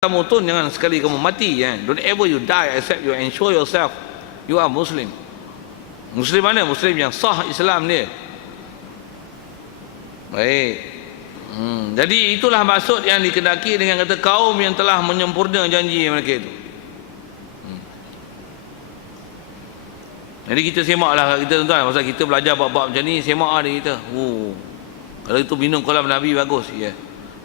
kamu tu jangan sekali kamu mati ya. Don't ever you die except you ensure yourself you are Muslim. Muslim mana? Muslim yang sah Islam dia. Baik. Jadi itulah maksud yang dikendaki dengan kata kaum yang telah menyempurna janji mereka itu. Jadi kita semaklah kita tuan-tuan, masa kita belajar bab-bab macam ni, semak dia kita. Kalau itu minum kolam Nabi bagus ya.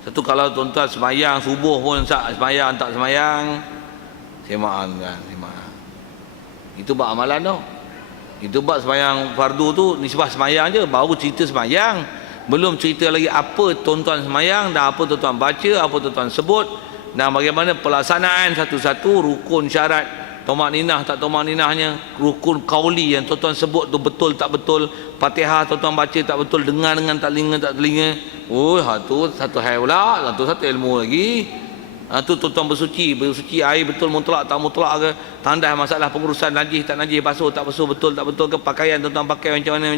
Satu kalau tuan-tuan semayang subuh pun semayang tak semayang, semak kan, semak. Itu bab amalan tau. Itu bab semayang fardu tu nisbah semayang je, baru cerita semayang. Belum cerita lagi apa tuan-tuan semayang dan apa tuan-tuan baca, apa tuan-tuan sebut dan bagaimana pelaksanaan satu-satu rukun syarat. Tomak ninah tak tomak ninahnya, rukun kauli yang tuan-tuan sebut tu betul tak betul, Fatihah tuan-tuan baca tak betul, dengar dengan tak telinga tak telinga. Tu satu hal pula, satu ilmu lagi. Tu tuan-tuan bersuci air betul mutlak tak mutlak ke, tandas masalah pengurusan najis tak najis, basuh tak basuh, betul tak betul ke, pakaian tuan-tuan pakai macam mana.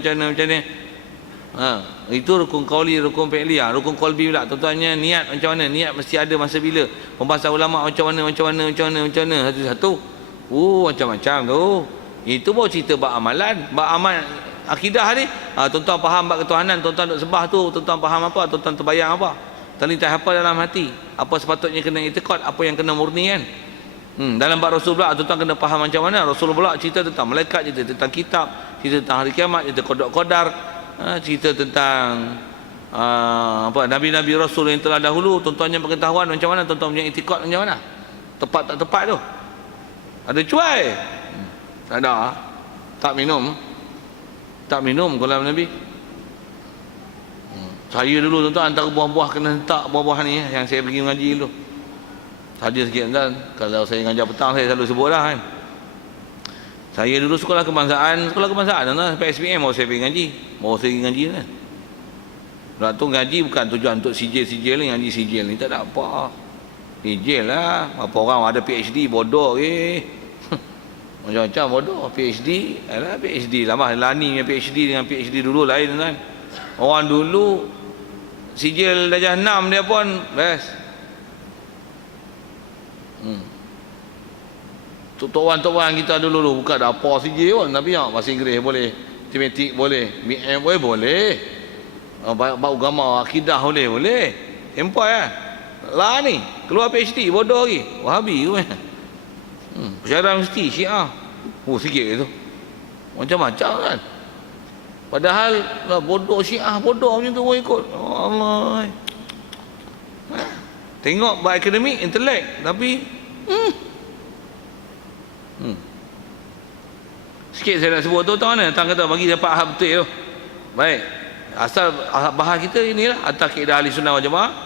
Itu rukun kauli, rukun fi'li. Rukun qalbi pula tuan-tuannya niat macam mana, niat mesti ada masa bila, pembahasan ulama macam mana satu-satu. Macam-macam tu. Itu baru cerita bab amalan. Bab amal akidah ni, tuan-tuan faham bab ketuhanan, tuan-tuan duk sembah tu, tuan-tuan faham apa, tuan-tuan terbayang apa, terlintas apa dalam hati, apa sepatutnya kena i'tiqad, apa yang kena murni kan. Dalam bab Rasul pula tuan-tuan kena faham macam mana. Rasul pula cerita tentang malaikat, cerita tentang kitab, cerita tentang hari kiamat, cerita qada-qadar, cerita tentang nabi-nabi Rasul yang telah dahulu. Tuan-tuannya pengetahuan macam mana, tuan-tuan punya i'tiqad macam mana, tepat tak tepat tu. Ada cuai? Tak ada. Tak minum kolam Nabi. Saya dulu tuan-tuan antara buah-buah kena hentak buah-buah ni yang saya pergi mengaji dulu. Saja sikit kan. Kalau saya mengajar petang saya selalu sebut lah kan. Saya dulu sekolah kebangsaan tuan-tuan, PSPM baru saya pergi ngaji. Kan. Lepas tu ngaji bukan tujuan untuk sijil ni, ngaji sijil ni tak ada apa. Sijil lah. Apa orang ada PhD bodoh macam-macam bodoh. PhD lama Lani punya PhD dengan PhD dulu lain kan. Orang dulu sijil darjah 6 dia pun best. Tok-tok kita dulu bukan ada apa sijil pun, tapi bahasa Inggeris boleh, matematik boleh, BM boleh. Bab agama akidah boleh. Sempai lah ni keluar PhD bodoh lagi, Wahabi tu Pensyarah mesti Syiah. Sikit tu macam-macam kan. Padahal bodoh Syiah, bodoh macam tu pun ikut. Allah. Tengok buat akademik, intelek, tapi sikit saya nak sebut tu tahu mana, tang kata bagi dapat hak betul tu. Baik, asal bahas kita inilah atas kaedah ahli sunnah wal jamaah.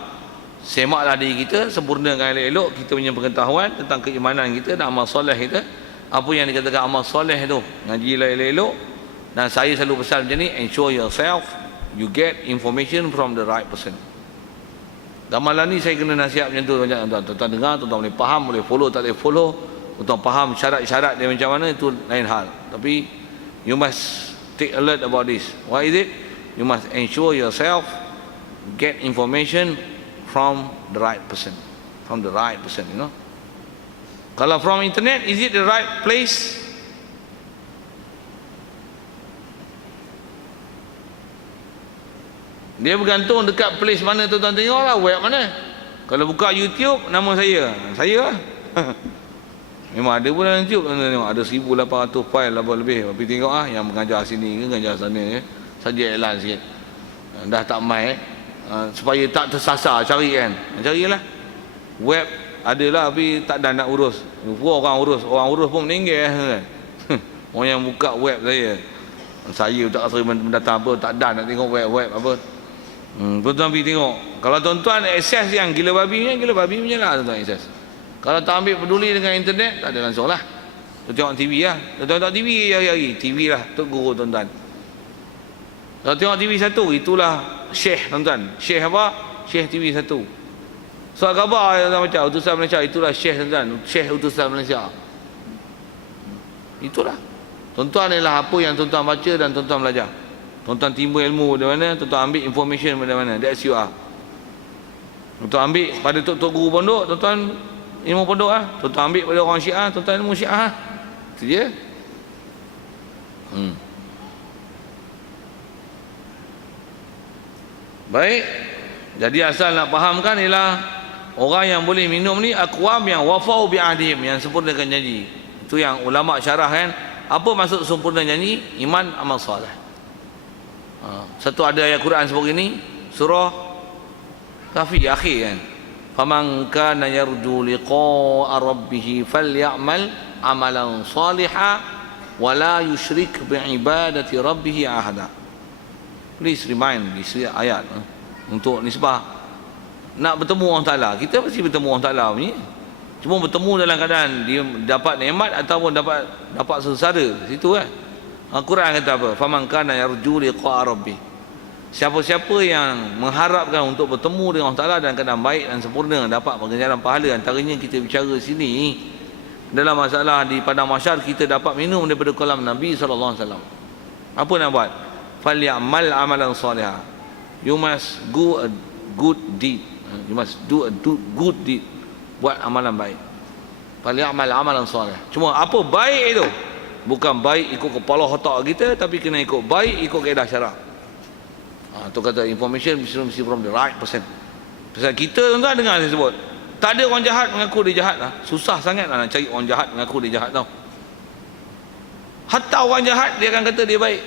Semaklah diri kita, sempurnakan elok-elok kita punya pengetahuan tentang keimanan kita dan amal soleh kita. Apa yang dikatakan amal soleh tu, ngajilah elok-elok. Dan saya selalu pesan macam ni, ensure yourself you get information from the right person. Amalan ni saya kena nasihat macam tu. Tuan-tuan dengar, tuan-tuan boleh faham, boleh follow, tak boleh follow, tuan-tuan faham syarat-syarat dia macam mana, itu lain hal. Tapi you must take alert about this. What is it? You must ensure yourself get information from the right person, you know. Kalau from internet, is it the right place? Dia bergantung dekat place mana tuan-tuan tengok lah, web mana. Kalau buka YouTube, nama saya lah. Memang ada pun dalam YouTube, tuan-tuan tengok ada 1,800 file apa lebih. Tapi tengok yang mengajar sini ke, mengajar sana ke, saja iklan sikit. Dah tak mai supaya tak tersasar carilah. Web adalah tapi tak ada nak urus. Orang urus pun meninggal kan. Orang yang buka web saya tak rasa mendatang apa, tak ada nak tengok web apa. Tuan-tuan pergi tengok. Kalau tuan-tuan akses yang gila babi punya lah tuan-tuan akses. Kalau tak ambil peduli dengan internet, tak ada langsung lah. Tengok TV lah. Tuan-tuan tengok TV hari-hari. TV lah untuk guru tuan-tuan. Kalau tengok TV 1, itulah Syekh tuan-tuan. Syekh apa? Syekh TV 1. Surat khabar macam utusan Malaysia, itulah Syekh tuan-tuan. Syekh utusan Malaysia. Itulah. Tuan-tuan adalah apa yang tuan-tuan baca dan tuan-tuan belajar. Tuan-tuan timbul ilmu dari mana, tuan-tuan ambil information dari mana. That's you are. Tuan-tuan ambil pada tok-tok guru pondok, tuan-tuan ilmu pondok lah. Tuan-tuan ambil pada orang Syiah, tuan-tuan ilmu Syiah lah. Itu je. Baik. Jadi asal nak fahamkan ialah orang yang boleh minum ni aqwam yang wafau bi'adim, yang sempurnakan janji. Itu yang ulama syarah kan. Apa maksud sempurna janji? Iman, amal soleh. Satu ada ayat Quran seperti ini, surah Kahfi akhir kan. Faman kana yarju liqa'a rabbih falyamal amalan salihan wa la yusyrik bi'ibadati rabbih ahada. Please remind this ayat untuk nisbah nak bertemu Allah Ta'ala. Kita mesti bertemu Allah Ta'ala punya. Cuma bertemu dalam keadaan dia dapat nikmat ataupun dapat sengsara situ kan. Al-Quran kata apa? Faman kana yarju liqa'a rabbih. Siapa-siapa yang mengharapkan untuk bertemu dengan Allah Ta'ala dan keadaan baik dan sempurna, dapat ganjaran pahala, antaranya kita bicara sini dalam masalah di padang mahsyar, kita dapat minum daripada kalam Nabi SAW. Apa nak buat? Falyamal amalan salihah. You must do a good deed. You must do a good deed. Buat amalan baik. Falyamal amalan salihah. Cuma apa baik itu? Bukan baik ikut kepala otak kita, tapi kena ikut baik ikut kaedah syarak. Tu kata information mesti from the right person. Pasal kita tuan-tuan dengar saya sebut, tak ada orang jahat mengaku dia jahat lah. Susah sangat lah nak cari orang jahat mengaku dia jahat tau. Hatta orang jahat dia akan kata dia baik.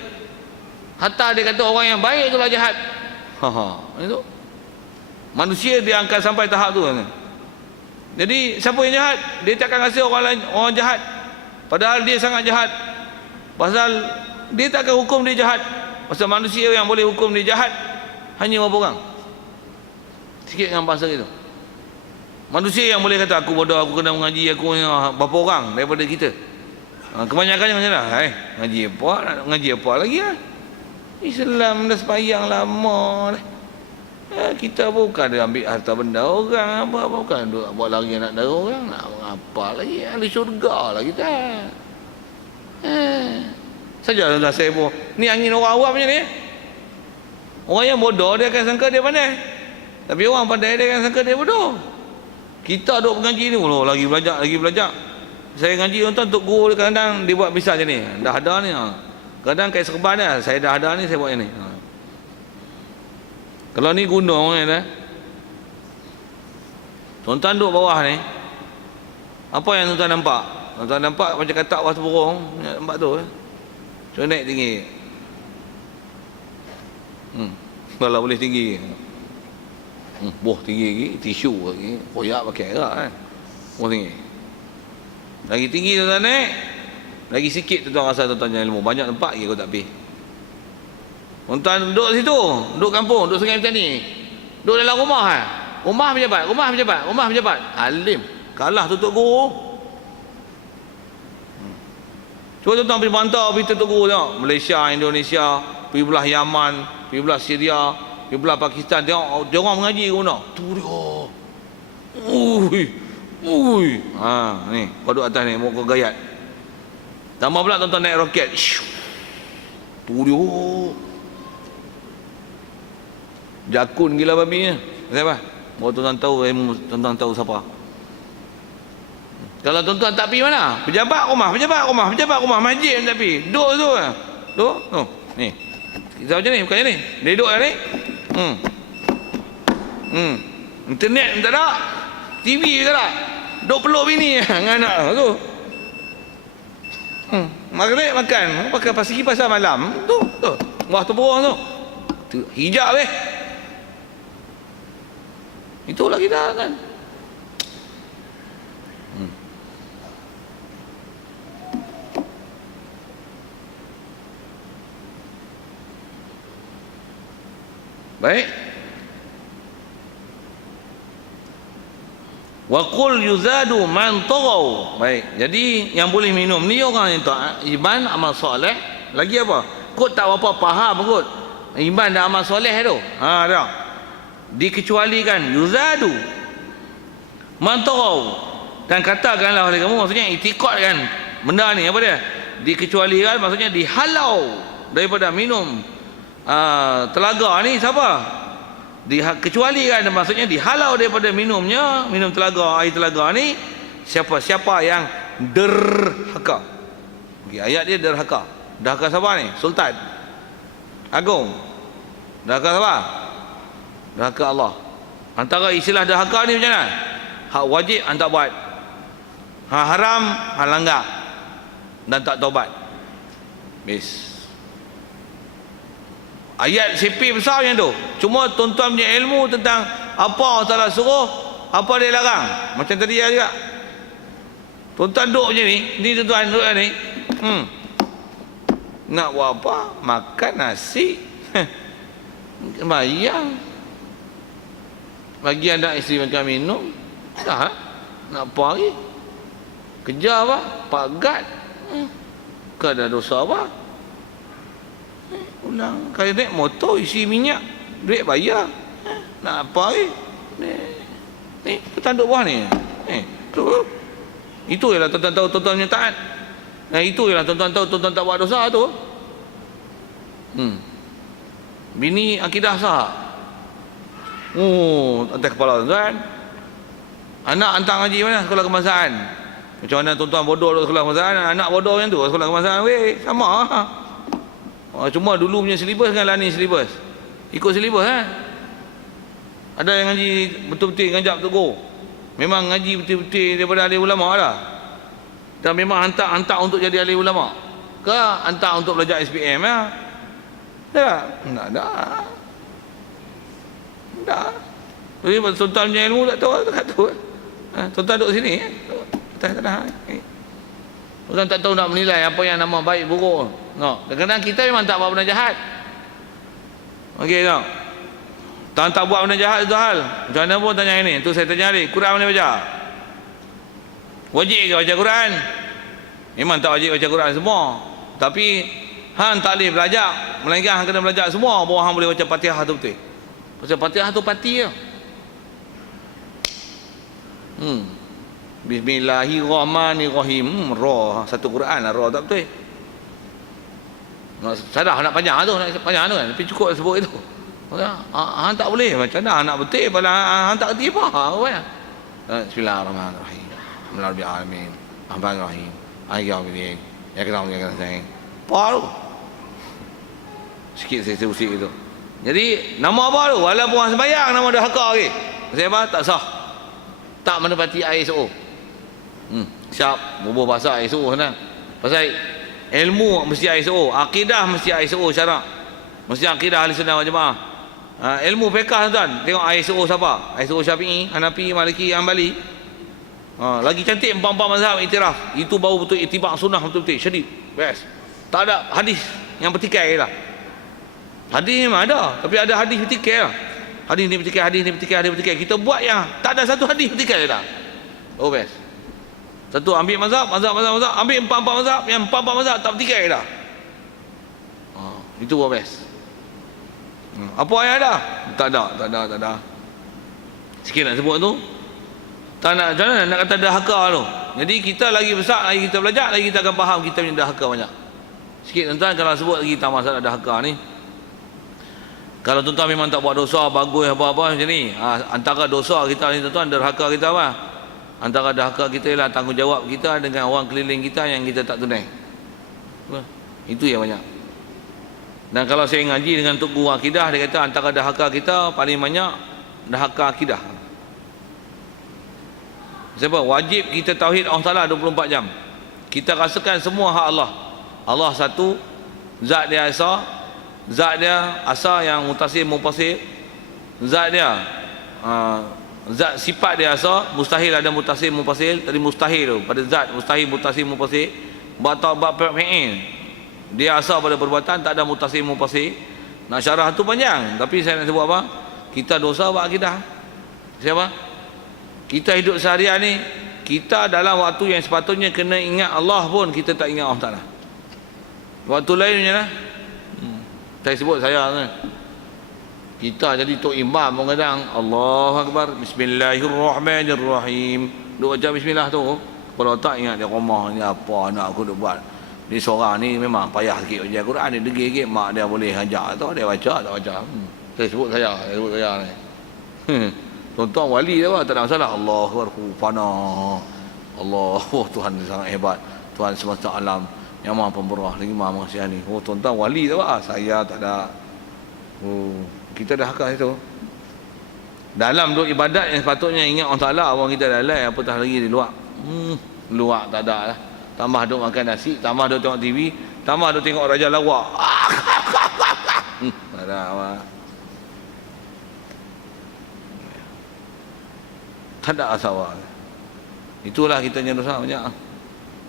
Hatta dia kata orang yang baik itulah jahat. Itu manusia dia akan sampai tahap tu kan. Jadi siapa yang jahat, dia takkan rasa orang lain orang jahat, padahal dia sangat jahat. Pasal dia takkan hukum dia jahat. Pasal manusia yang boleh hukum dia jahat hanya berapa orang? Sikit dengan bahasa itu. Manusia yang boleh kata aku bodoh, aku kena mengaji, aku berapa orang daripada kita. Kebanyakannya macam mana? Ngaji apa? Nak ngaji apa lagi lah? Islam dah sembahyang lama dah. Kita bukan ada ambil harta benda orang, apa bukan duk buat lagi nak darah orang, nak apa lagi? Ahli syurga lah kita. Saja tuan saya pun. Ni angin orang awam macam ni. Orang yang bodoh dia akan sangka dia pandai. Tapi orang pandai dia akan sangka dia bodoh. Kita duk mengaji ni, lagi belajar. Saya ngaji tuan-tuan untuk guru dia kadang dia buat bisa macam ni. Dah ada ni. Kadang kait serban dia, saya dah ada ni saya buat yang ni. Kalau ni gunung kan dah. Tuan-tuan duduk bawah ni. Apa yang tuan-tuan nampak? Tuan-tuan nampak macam katak bawah burung, nampak tu eh. Cuma naik tinggi. Kalau boleh tinggi. Boh tinggi lagi, tisu lagi, koyak pakai lah kan. Boh tinggi. Lagi tinggi tuan-tuan naik. Lagi sikit tuan-tuan rasa tuan-tuan jangan ilmu. Banyak tempat lagi kau tak pergi. Tuan-tuan duduk situ, duduk kampung, duduk sungai macam ni. Duduk dalam rumah kan. Rumah pejabat. Alim. Kalah tutup guru. Cuba tuan-tuan pergi pantau berita Tok Guru tengok. Malaysia, Indonesia, pergi belah Yaman, pergi belah Syria, pergi belah Pakistan, tengok dia orang mengaji ke mana. Tu dia. Ui. Ni, kau duduk atas ni, muka gayat. Tambah pula tuan-tuan naik roket. Tu dia. Jakun gila babi ni. Siapa? Baru tuan-tuan tahu siapa. Kalau tuan-tuan tak pergi mana? Pejabat rumah, masjid tak pergi. Duduk tu. Duduk. Ni. Kita macam ni, bukan macam ni. Dia duduk lah ni. Internet tak ada. TV tak ada. Duduk peluk bini dengan anak tu. Maghrib makan. Pakai pasal malam. Tu. Wah tu burung tu. Hijab Itulah kita kan. Baik. Wa qul yuzadu man taghaw. Baik. Jadi yang boleh minum ni orang yang taat, iman, amal soleh. Lagi apa? Kot tak apa faham kot. Iman dan amal soleh tu. Dah. Dikecualikan yuzadu man taghaw. Dan katakanlah oleh kamu, maksudnya itikad kan benda ni apa dia? Dikecualikan maksudnya dihalau daripada minum telaga ni siapa? kecuali kan, maksudnya dihalau daripada minum telaga, air telaga ni siapa yang derhaka. Okay, ayat dia derhaka. Derhaka siapa ni? Sultan Agung. Derhaka siapa? Derhaka Allah. Antara istilah derhaka ni macam mana? Hak wajib hang tak buat, hak haram hang langgar dan tak taubat. Bis. Ayat CP besar yang tu. Cuma tuan-tuan punya ilmu tentang apa Allah Ta'ala suruh, apa dia larang. Macam tadi juga. Tuan-tuan duduk macam ni tuan-tuan duduk ni. Nak buat apa? Makan nasi. Bayang. Bagi anak isteri makan minum. Dah. Nak apa lagi? Kerja apa? Pagat. Kau ada dosa apa? Ulang. Kalau naik motor isi minyak, duit bayar. Nak apa lagi? Ni petanduk bawah ni. Tu. Itu ialah tuan-tuan tahu tuan-tuan punya taat. Itu ialah tuan-tuan tahu tuan-tuan tak buat dosa tu. Bini akidah sah. Atas kepala tuan-tuan. Anak hantar ngaji mana? Sekolah kebangsaan. Macam mana tuan-tuan bodoh duduk sekolah kebangsaan, anak bodoh macam tu sekolah kebangsaan. Weh, sama. Cuma dulu punya silibus kan lain silibus. Ikut silibus Ada yang ngaji betul-betul ngajak tegur. Memang ngaji betul-betul daripada ahli ulama dah. Dan memang hantar untuk jadi ahli ulama. Ke hantar untuk belajar SPM Tak. Tak ada. Tak. Jadi tuan-tuan punya ilmu tak tahu. Tuan-tuan duduk sini. Tak ada. Tuan tak tahu nak menilai apa yang nama baik buruk. Kadang-kadang kita memang tak buat benda jahat. Okey tak? Tak buat benda jahat itu hal. Macam mana pun tanya ini. Tu saya tanya ni, Quran boleh baca? Wajib ke baca Quran? Memang tak wajib baca Quran semua. Tapi hang tak boleh belajar, melainkan hang kena belajar semua bahawa hang boleh baca Fatihah tu betul. Baca Fatihah tu pati je. Bismillahirrahmanirrahim. Ra satu Quran lah, ra tak betul. Sadah nak panjang tu, nak panjang tu kan. Tapi cukup sebut itu. Hang tak boleh macam mana nak betul pada hang tak reti apa kan. Bismillahirrahmanirrahim. Alhamdulillahirabbil alamin. Arrahmanirrahim. Ayyuhal ya kita sayang. Apa tu? Sikit saya usik itu. Jadi nama apa tu? Walaupun orang sembahyang nama dah haka lagi. Sebab apa? Tak sah. Tak menepati ISO. Siap bubuh bahasa ISO sana. Pasal ilmu mesti ISO, akidah mesti ISO syarak. Mesti akidah ahli sunnah wal jemaah. Ilmu fiqh tuan, tengok ISO siapa? ISO Syafi'i, Hanafi, Maliki, Hanbali. Lagi cantik empat-empat mazhab iktiraf. Itu baru betul ittiba' sunnah betul-betul syadid. Best. Tak ada hadis yang bertikai lah. Hadis memang ada, tapi ada hadis bertikai lah. Hadis ni bertikai. Kita buat yang tak ada satu hadis bertikai dah. Oh best. Satu ambil mazhab, ambil empat-empat mazhab, yang empat-empat mazhab tak bertikai dah. Itu best. Apa yang ada? Tak ada. Sikit nak sebut tu. Tak nak, macam mana nak kata dahaka tu. Jadi kita lagi besar, lagi kita belajar, lagi kita akan faham kita punya dahaka banyak. Sikit tuan-tuan kalau sebut lagi tak masalah dahaka ni. Kalau tuan-tuan memang tak buat dosa, bagus apa-apa macam ni. Antara dosa kita ni tuan-tuan, derhaka kita apa? Antara dahaka kita ialah tanggungjawab kita dengan orang keliling kita yang kita tak tunai. Itu yang banyak. Dan kalau saya ngaji dengan Tok Guru Akidah, dia kata antara dahaka kita paling banyak dahaka akidah. Sebab wajib kita tauhid Allah Ta'ala 24 jam. Kita rasakan semua hak Allah. Allah satu, zat dia asa, zat dia asa yang mutasil mufasil, zat dia zat sifat dia asa, mustahil ada mutasil mufasil. Tadi mustahil tu pada zat, mustahil mutasil mufasil. Bab fi'il, dia asa pada perbuatan, tak ada mutasil mufasil. Nak syarah tu panjang, tapi saya nak sebut apa? Kita dosa buat akidah. Siapa? Kita hidup seharian ni, kita dalam waktu yang sepatutnya kena ingat Allah pun kita tak ingat Allah Ta'ala. Waktu lain macam mana? Saya sebut saya kan. Kita jadi tok imam pun kadang Allahu Akbar, Bismillahirrahmanirrahim. Duk baca bismillah tu, kepala otak ingat dia rumah ni apa nak aku duk buat. Ni seorang ni memang payah sikit baca Quran ni, degil sikit mak dia boleh ajak tu, dia baca tak baca. Saya sebut saya ni. Tuan-tuan wali dah, tak ada masalah. Allahu Akbar, fana. Allah, oh Tuhan sangat hebat. Tuhan semesta alam yang Maha Pemurah lagi Maha Mengasihani. Oh tuan-tuan wali dah, saya tak ada. Oh, kita dah hakak itu. Dalam duk ibadat yang sepatutnya ingat Allah Taala, orang kita lalai apatah lagi di luar. Luar tak ada lah. Tambah duk makan nasi, tambah duk tengok TV, tambah duk tengok Raja Lawak. Tak ada apa. Tak ada asal. Itulah kita punya dosa banyak.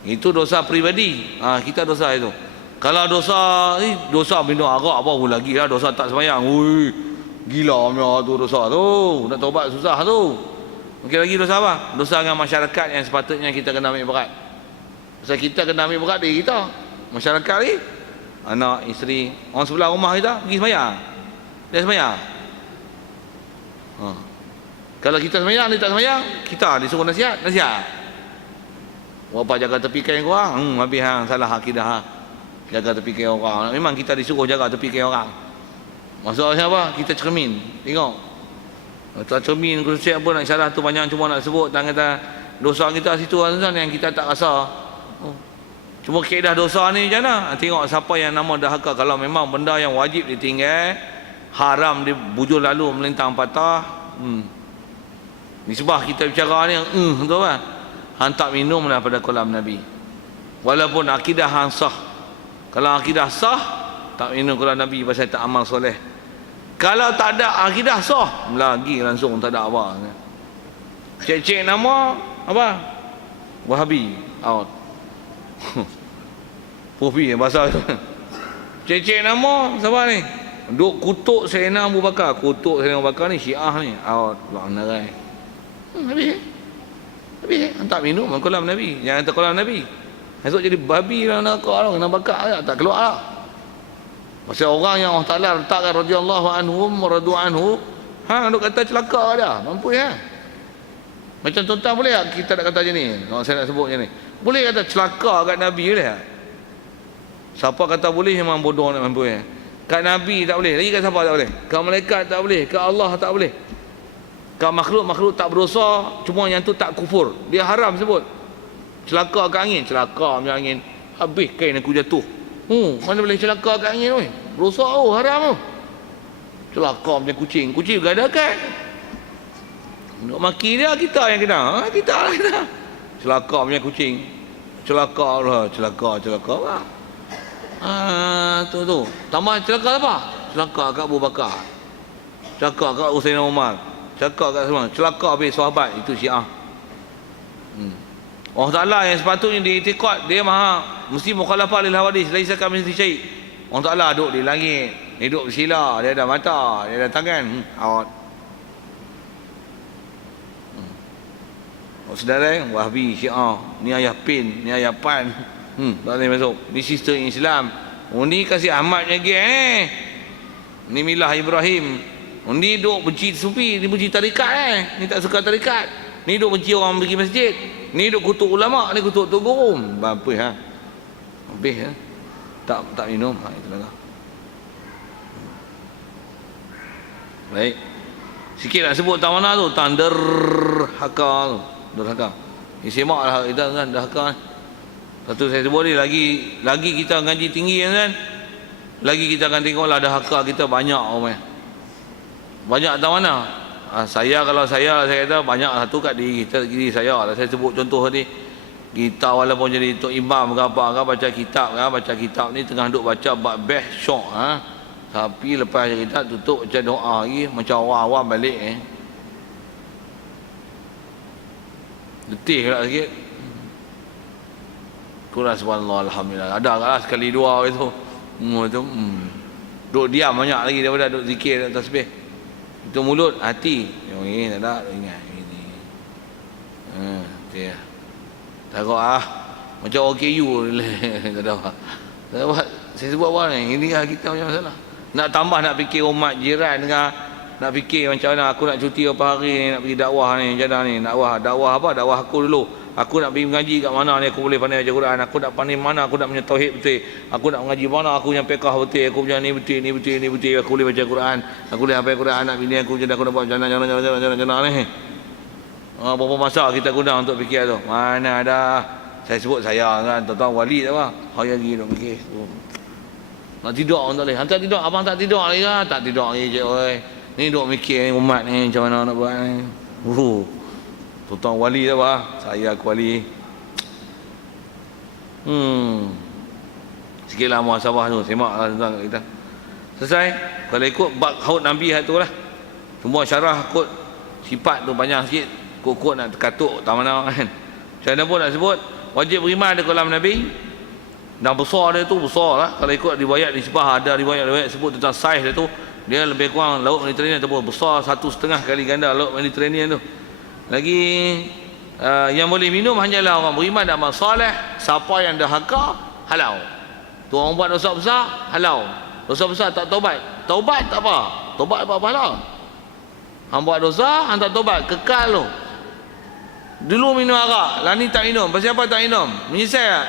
Itu dosa peribadi. Kita dosa itu. Kalau dosa dosa minum arak apa lagi lah, dosa tak sembahyang. Ui, gila punya tu dosa tu. Nak taubat susah tu. Okey, lagi dosa apa? Dosa dengan masyarakat yang sepatutnya kita kena ambil berat. Dosa kita kena ambil berat diri kita. Masyarakat ni, anak, isteri, orang sebelah rumah kita pergi sembahyang. Dia sembahyang. Kalau kita sembahyang, dia tak sembahyang, kita disuruh nasihat. Berapa jaga tepi kain korang? Habis hang salah akidah. Jaga tepi kain orang. Memang kita disuruh jaga tepi kain orang. Maksudnya apa? Kita cermin. Tengok. Tak cermin, khususnya apa nak salah tu banyak cuma nak sebut. Dan kata dosa kita situ yang kita tak rasa. Cuma kaedah dosa ni macam mana? Tengok siapa yang nama dahaka. Kalau memang benda yang wajib ditinggal, haram dibujur lalu melintang patah. Nisbah kita bicara ni tu kan. Hang tak minum daripada kolam Nabi. Walaupun akidah hang sah. Kalau akidah sah, tak minum kolam Nabi pasal tak amal soleh. Kalau tak ada akidah sah, lagi langsung tak ada apa. Cek-cek nama apa? Wahabi out. Pufi bahasa tu. Cek-cek nama siapa ni? Duk kutuk Sayyidina Abu Bakar. Kutuk Sayyidina Abu Bakar ni Syiah ni out. Laknat. Habis tak minum kolam Nabi. Jangan tak kolam Nabi. Esok jadi babi lah nak kau kena bakar tak keluar lah. Pasal orang yang Allah Taala letakkan radhiyallahu anhum radu anhu, duk kata celaka dah. Mampu ya. Macam tuan-tuan boleh tak kita nak kata macam ni? Saya nak sebut macam ni. Boleh kata celaka kat Nabi boleh tak? Siapa kata boleh memang bodoh nak mampu ya. Kat Nabi tak boleh. Lagi kat siapa tak boleh? Kat malaikat tak boleh. Kat Allah tak boleh. Kat makhluk tak berdosa, cuma yang tu tak kufur. Dia haram sebut. Celaka kat angin, celaka macam angin. Habis kain aku jatuh. Mana boleh celaka kat angin oi? Berdosa haram tu. Celaka macam kucing. Kucing juga ada kan? Nak maki dia kita yang kena. Kita lah kena. Celaka macam kucing. Celaka lah, celaka apa? Tu. Tambah celaka apa? Celaka kat Abu Bakar. Celaka kat Usain Umar. Celaka kat semua. Celaka habis sahabat. Itu Syiah. Allah Ta'ala yang sepatutnya diiktikad, dia maha mesti mukhalafah lil hawadis, laisa kamitslihi syai'. Allah Ta'ala duduk di langit, dia duduk bersila, dia ada mata, dia ada tangan. Awat. Saudara, Wahabi, Syiah, ni ayah PIN, ni ayah PAN. Tak boleh masuk. Ni sistem Islam. Ni kasih Ahmad lagi Ni Milah Ibrahim. Ni duk benci sufi, ni benci tarikat Ni tak suka tarikat. Ni duk benci orang pergi masjid. Ni duk kutuk ulama, ni kutuk Tok Gurum. Habis Habis Tak minum. Itulah. Baik. Sikit nak sebut tawana tu, tandar haka tu. Durhaka. Ni semaklah kita kan durhaka. Satu saya sebut ni lagi kita ngaji tinggi kan. Lagi kita akan tengoklah durhaka kita banyak orang. Banyak tawana. Kalau saya kata banyak satu kat diri saya lah. Saya sebut contoh tadi, kita walaupun jadi tok imam ke apa baca kitab ni tengah duk baca bab beh syok tapi lepas kita tutup baca doa lagi macam awam-awam balik letih pula sikit. Kurang subhanallah alhamdulillah ada lah sekali dua itu duk diam banyak lagi daripada duk zikir dan tasbih. Itu mulut, hati. Yang ini tak ada, ingat ini. Dia. Takut macam OKU tak ada. Saya sebut apa ni? Ini kita macam masalah. Nak tambah nak fikir umat jiran dengan nak fikir macam mana aku nak cuti berapa hari ni nak pergi dakwah ni, macam mana ni? Dakwah apa? Dakwah aku dulu. Aku nak pergi mengaji kat mana ni aku boleh pandai baca Quran. Aku nak pandai mana aku nak punya tauhid betul. Aku nak mengaji mana aku yang fiqh betul. Aku punya ni betul, ni betul, ni betul. Aku boleh baca Quran. Aku boleh hafal Quran. Anak bini aku jadi aku nak buat jalan ni. Berapa masa kita guna untuk fikir tu? Mana ada. Saya sebut saya kan, tuan-tuan wali tak apa. Hari lagi nak fikir. Nak tidur orang tak boleh. Hantar tidur, abang tak tidur lagi kan? Tak tidur lagi cik oi. Ni duk mikir ni umat ni macam mana nak buat ni. Tuan-tuan wali tak apa. Saya aku wali. Sikitlah muhasabah tu. Semaklah tuan-tuan kat kita. Selesai. Kalau ikut bab haud Nabi tu lah. Semua syarah kot sifat tu banyak sikit. Kok nak katuk tak mana kan. Saya pun nak sebut wajib beriman ada kalam Nabi. Dan besar dia tu besar lah. Kalau ikut riwayat di Sibah ada riwayat sebut tentang saiz dia tu. Dia lebih kurang laut Mediterranean ataupun besar 1,5 kali ganda laut Mediterranean tu. Lagi yang boleh minum hanyalah orang beriman dan amal soleh. Siapa yang dahaka halau. Tu orang buat dosa besar halau. Dosa besar tak taubat. Taubat tak apa. Taubat apa pahala. Hang buat dosa, hang tak taubat, kekal tu. Dulu minum arak, lah ni tak minum. Pasal apa tak minum? Menyesal tak?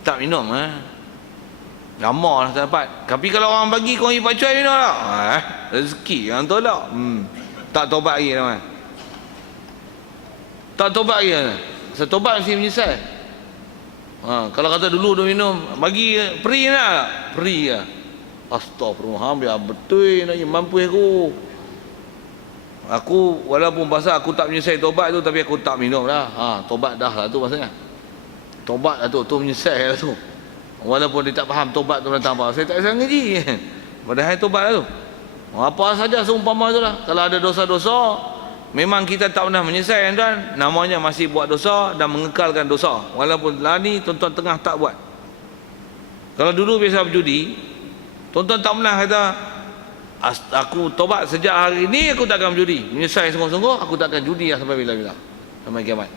Tak minum lama lah tak dapat. Tapi kalau orang bagi kau pergi pacuai minum tak? Rezeki yang tolak. Tak taubat lagi teman. Tak taubat lagi. Setobat mesti menyesal. Kalau kata dulu dia minum, bagi free nak? Free lah. Astagfirullah, biar betul nak mampu aku. Aku walaupun pasal aku tak menyesal taubat tu, tapi aku tak minum dah. Taubat dah lah tu maksudnya. Taubat lah tu menyesal lah tu. Walaupun dia tak faham taubat tu tentang apa. Saya tak bisa ngaji. Padahal taubat lah tu. Apa saja seumpama tu lah. Kalau ada dosa-dosa, memang kita tak pernah menyesal kan. Namanya masih buat dosa dan mengekalkan dosa. Walaupun lah ni tuan-tuan tengah tak buat. Kalau dulu biasa berjudi, tuan-tuan tak pernah kata aku tobat sejak hari ini aku tak akan berjudi. Menyesal sungguh-sungguh aku tak akan judi lah sampai bila-bila. Sampai kiamat.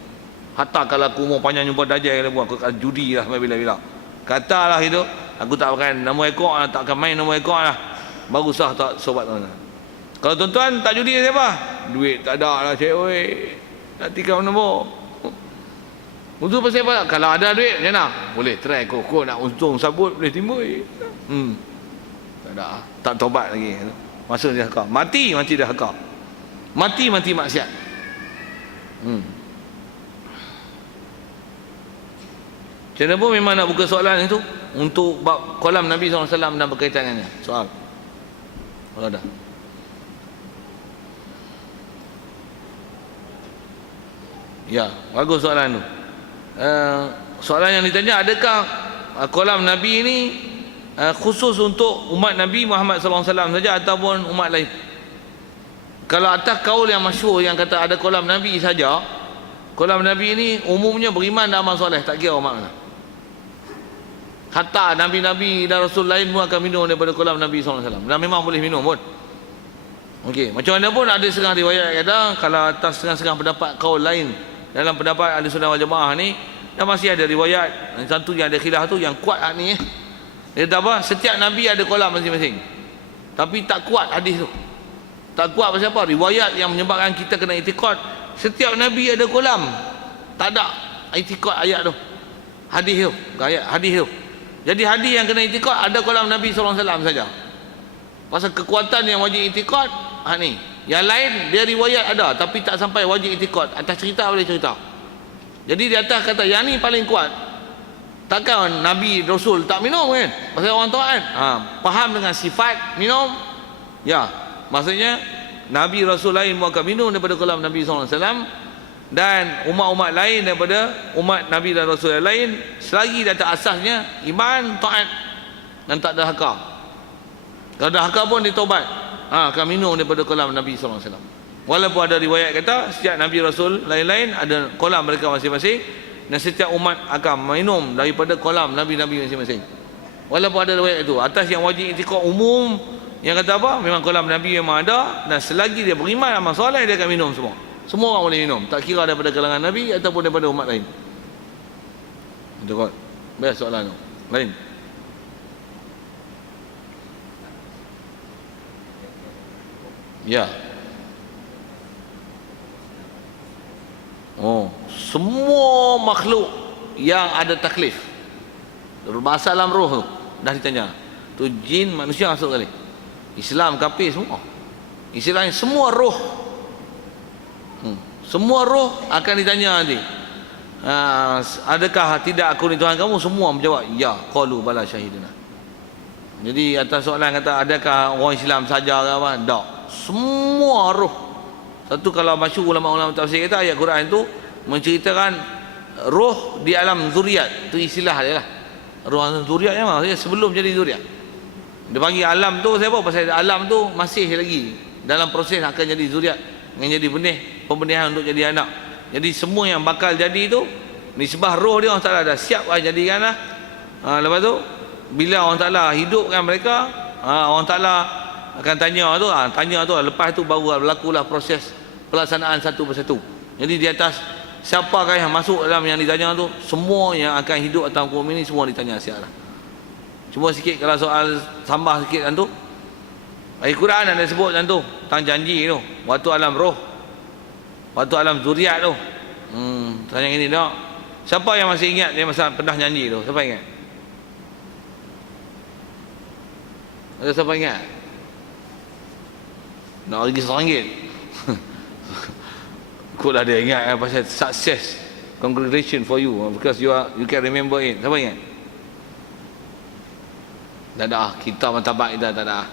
Hatta kalau aku mau panjang jumpa dajjal aku akan judi lah sampai bila-bila. Katalah itu, aku tak akan nombor ekor lah, tak akan main nombor ekor lah. Baru sah tak sobat tuan-tuan. Kalau tuan-tuan tak judi siapa? Duit tak ada lah cik oi. Nak tikam nombor. Untuk pasal apa? Kalau ada duit macam mana? Boleh try kok nak untung sabut boleh timbul. Tak ada. Tak tobat lagi. Masa dia hakak. Mati dia hakak. Mati maksiat. Macam mana pun memang nak buka soalan itu untuk bab kolam Nabi SAW dan berkaitan dengannya. Soal. Kalau ada. Ya, bagus soalan tu. Soalan yang ditanya, adakah kolam Nabi ini khusus untuk umat Nabi Muhammad SAW saja ataupun umat lain? Kalau atas kaul yang masyhur yang kata ada kolam Nabi saja, kolam Nabi ini umumnya beriman dan amal soleh, tak kira umat mana. Hatta Nabi-Nabi dan Rasul lain pun akan minum daripada kolam Nabi SAW. Dan memang boleh minum pun. Okey, macam mana pun ada setengah riwayat kata kalau atas setengah-setengah pendapat kaul lain dalam pendapat Ahlussunnah wal Jamaah ni, dan masih ada riwayat satu yang ada khilaf tu yang kuat ni dia kata apa? Setiap Nabi ada kolam masing-masing. Tapi tak kuat hadis tu. Tak kuat pasal apa? Riwayat yang menyebabkan kita kena itikad setiap Nabi ada kolam. Tak ada itikad ayat tu. Hadis tu, ayat hadis tu. Jadi hadis yang kena itikad ada kolam Nabi SAW saja. Pasal kekuatan yang wajib itikad ni. Yang lain dia riwayat ada tapi tak sampai wajib itikad. Atas cerita boleh cerita. Jadi di atas kata yang ni paling kuat. Takkan Nabi Rasul tak minum kan? Pasal orang tahu kan? Faham dengan sifat minum? Ya. Maksudnya Nabi Rasul lain pun akan minum daripada kolam Nabi SAW, dan umat-umat lain daripada umat Nabi dan Rasul yang lain, selagi di atas asasnya iman, taat dan tak ada haka. Kalau ada haka pun ditobat, akan minum daripada kolam Nabi SAW. Walaupun ada riwayat kata setiap Nabi Rasul lain-lain ada kolam mereka masing-masing, dan setiap umat akan minum daripada kolam Nabi-Nabi masing-masing. Walaupun ada riwayat itu, atas yang wajib itikad umum yang kata apa? Memang kolam Nabi memang ada, dan selagi dia beriman amal soleh dia akan minum semua. Semua orang boleh minum, tak kira daripada kalangan Nabi ataupun daripada umat lain. Itu kot. Biar soalan tu. Lain. Ya. Oh, semua makhluk yang ada taklif berbahasa alam roh tu dah ditanya. Tu jin, manusia masuk kali. Islam, kafir semua. Istilahnya semua roh. Semua roh akan ditanya nanti. Adakah tidak aku ni Tuhan kamu? Semua menjawab ya, qalu bala syahidina. Jadi atas soalan kata adakah orang Islam saja ke apa? Tak. Semua roh. Satu kalau masyhur ulama-ulama tafsir kata ayat Quran tu menceritakan roh di alam zuriat. Itu istilah dia lah. Roh alam zuriat yang maksudnya sebelum jadi zuriat. Dia panggil alam tu siapa? Pasal alam tu masih lagi dalam proses akan jadi zuriat, yang jadi benih, pembenihan untuk jadi anak. Jadi semua yang bakal jadi tu nisbah roh dia Allah Taala dah siap jadikan lah. Lepas tu bila Allah Taala hidupkan mereka, Allah Taala akan tanya tu, lepas tu baru berlakulah proses pelaksanaan satu persatu. Jadi di atas siapakah yang masuk dalam yang ditanya tu, semua yang akan hidup atas muka bumi ni semua ditanya siap lah. Cuma sikit kalau soal tambah sikit kan tu, ayat Quran ada sebut kan tu tentang janji tu, waktu alam roh, waktu alam zuriat tu. Tanya ini tak? Siapa yang masih ingat dia masa pernah janji tu? Siapa ingat? Ada siapa ingat? Nak bagi RM100. Kutlah dia ingat pasal success. Congratulations for you because you can remember it. Siapa ingat? Tak ada. Kita martabat kita tak ada.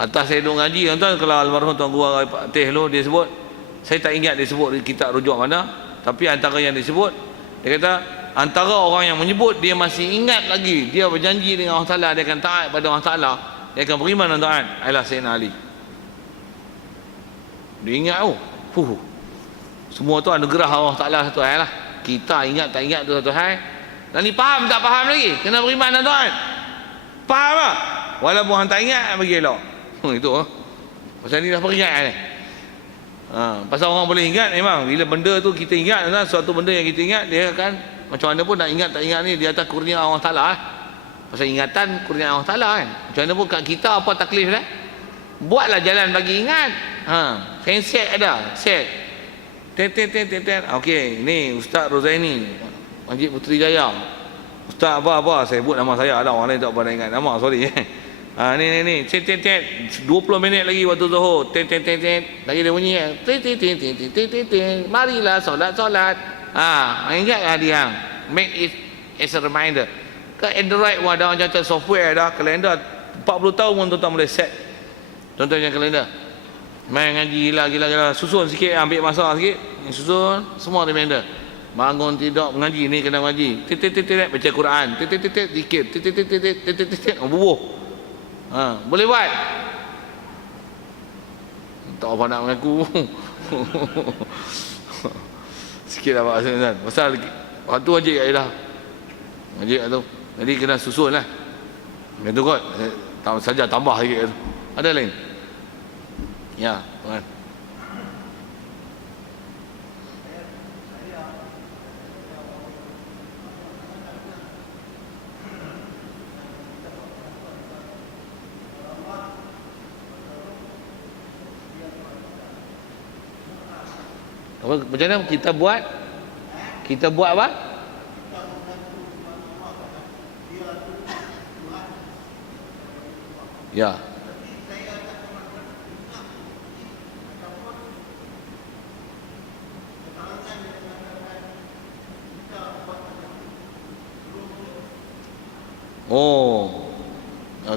Atas saya duduk ngaji tuan-tuan, kalau almarhum Tuan Guru Pak Teh lu dia sebut, saya tak ingat dia sebut di kitab rujuk mana, tapi antara yang disebut dia kata antara orang yang menyebut dia masih ingat lagi, dia berjanji dengan Allah Taala dia akan taat pada Allah Taala, dia akan beriman dan taat adalah Sayyidina Ali. Dia ingat semua tu anugerah Allah Taala satu hal lah. Kita ingat tak ingat tu satu hal. Dan ni faham tak faham lagi, kena beriman dan taat. Faham tak? Walaupun hang tak ingat bagi elok. Itu pasal ni dah peringat ni. Pasal orang boleh ingat memang bila benda tu kita ingat kan, suatu benda yang kita ingat dia akan macam mana pun nak ingat tak ingat ni di atas kurnia Allah Taala Pasal ingatan kurnia Allah Taala kan. Macam mana pun kat kita apa taklif dah? Buatlah jalan bagi ingat. Handset ada, set. Okey, ni Ustaz Rozaini, Masjid Puteri Jaya. Ustaz apa saya sebut nama saya, ada orang lain tak pada ingat nama, sorry. Ni tet 20 minit lagi waktu Zuhur. Tet lagi dia bunyi tet. Marilah solat. Ingatlah dia. Make it as a reminder. Ke Android pun ada macam software dah, kalender 40 tahun pun tuan-tuan boleh set. Contohnya kalender. Main ngaji gila. Susun sikit, ambil masa sikit. Susun semua reminder. Bangun tidur mengaji ni kena mengaji. Tet baca Quran. Tet zikir. Tet bubuh. Boleh buat. Tak apa nak mengaku. Sikit lah Pak Hasan. Pasal waktu wajib kat dah. Wajib kat tu. Jadi kena susun lah. Macam tu kot. Saja tambah lagi kat tu. Ada lain? Ya, tuan. Macam mana kita buat? Kita buat apa? Ya.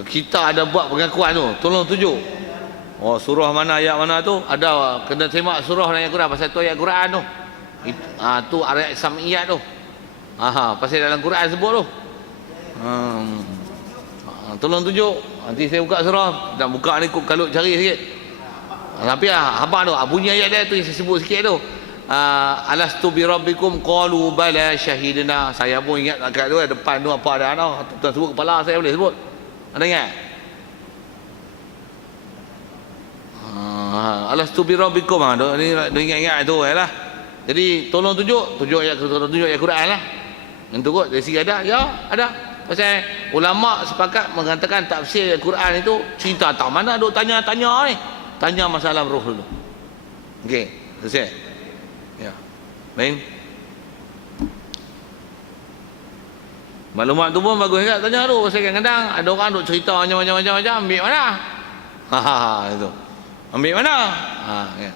Kita ada buat pengakuan tu. Tolong tunjuk. Surah mana, ayat mana tu ada, kena semak surah dan ayat Quran. Pasal tu ayat Quran tu tu ayat sam'iyat tu. Pasal dalam Quran sebut tu. Tolong tunjuk. Nanti saya buka surah. Dan buka ni kalau cari sikit. Tapi abang tu bunyi ayat dia tu yang saya sebut sikit tu. Alastu bi rabbikum qalu bala syahidna. Saya pun ingat kat tu depan tu apa ada tuan sebut kepala saya boleh sebut. Ada ingat? Alastu bi rabbikum. Ni ingat-ingat tu lah. Jadi tolong tunjuk ayat Quran lah. Itu kot dari segi ada. Ya, ada. Pasal ulama sepakat mengatakan tafsir Quran itu cerita tak mana duk tanya-tanya ni. Tanya masalah roh dulu. Okey, selesai. Ya. Lain. Maklumat tu pun bagus juga. Tanya tu pasal kadang-kadang ada orang duk cerita macam-macam, ambil mana? Ha itu. Ambil mana? Ha ya.